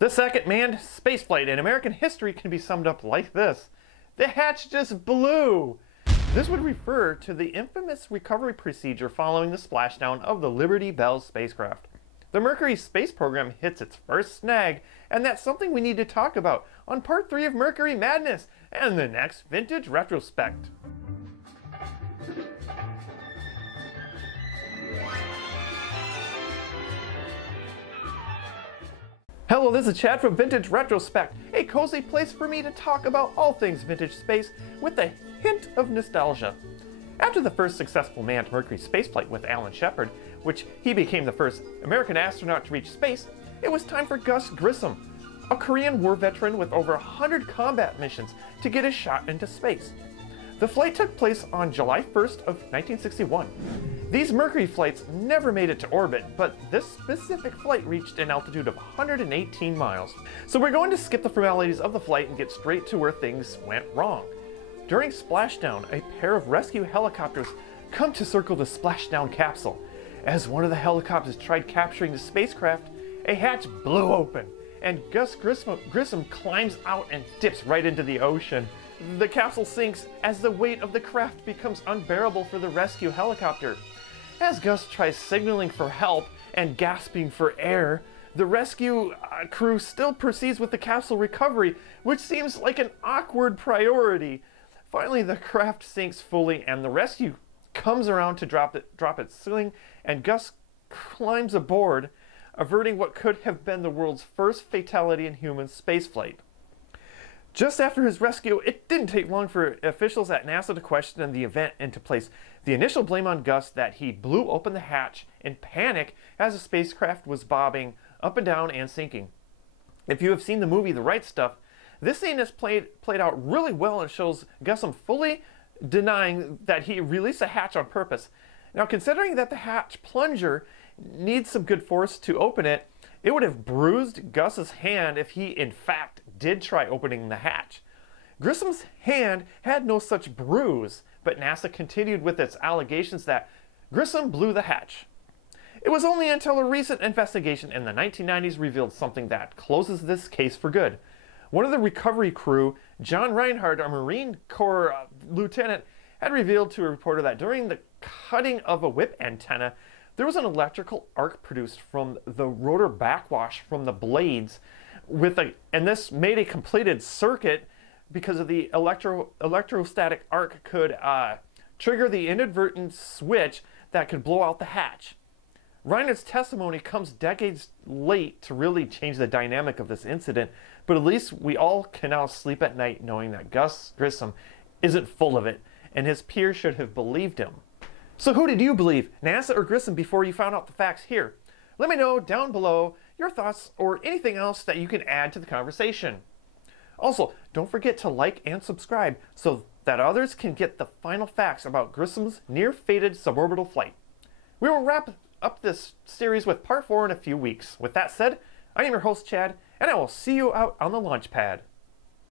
The second manned spaceflight in American history can be summed up like this. The hatch just blew! This would refer to the infamous recovery procedure following the splashdown of the Liberty Bell spacecraft. The Mercury space program hits its first snag, and that's something we need to talk about on part 3 of Mercury Madness and the next Vintage Retrospect. Hello, this is Chad from Vintage Retrospect, a cozy place for me to talk about all things vintage space with a hint of nostalgia. After the first successful manned Mercury spaceflight with Alan Shepard, which he became the first American astronaut to reach space, it was time for Gus Grissom, a Korean War veteran with over 100 combat missions, to get a shot into space. The flight took place on July 1st of 1961. These Mercury flights never made it to orbit, but this specific flight reached an altitude of 118 miles. So we're going to skip the formalities of the flight and get straight to where things went wrong. During splashdown, a pair of rescue helicopters come to circle the splashdown capsule. As one of the helicopters tried capturing the spacecraft, a hatch blew open, and Gus Grissom climbs out and dips right into the ocean. The capsule sinks as the weight of the craft becomes unbearable for the rescue helicopter. As Gus tries signaling for help and gasping for air, the rescue crew still proceeds with the capsule recovery, which seems like an awkward priority. Finally, the craft sinks fully and the rescue comes around to drop its sling, and Gus climbs aboard, averting what could have been the world's first fatality in human spaceflight. Just after his rescue, it didn't take long for officials at NASA to question the event and to place the initial blame on Gus that he blew open the hatch in panic as the spacecraft was bobbing up and down and sinking. If you have seen the movie The Right Stuff, this scene is played out really well and shows Grissom fully denying that he released the hatch on purpose. Now, considering that the hatch plunger needs some good force to open it, it would have bruised Gus's hand if he in fact did try opening the hatch. Grissom's hand had no such bruise, but NASA continued with its allegations that Grissom blew the hatch. It was only until a recent investigation in the 1990s revealed something that closes this case for good. One of the recovery crew, John Reinhardt, a Marine Corps lieutenant, had revealed to a reporter that during the cutting of a whip antenna, there was an electrical arc produced from the rotor backwash from the blades, and this made a completed circuit because of the electrostatic arc could trigger the inadvertent switch that could blow out the hatch. Reinhardt's testimony comes decades late to really change the dynamic of this incident, but at least we all can now sleep at night knowing that Gus Grissom isn't full of it, and his peers should have believed him. So who did you believe, NASA or Grissom, before you found out the facts here? Let me know down below your thoughts or anything else that you can add to the conversation. Also, don't forget to like and subscribe so that others can get the final facts about Grissom's near-fated suborbital flight. We will wrap up this series with part 4 in a few weeks. With that said, I am your host Chad, and I will see you out on the launch pad.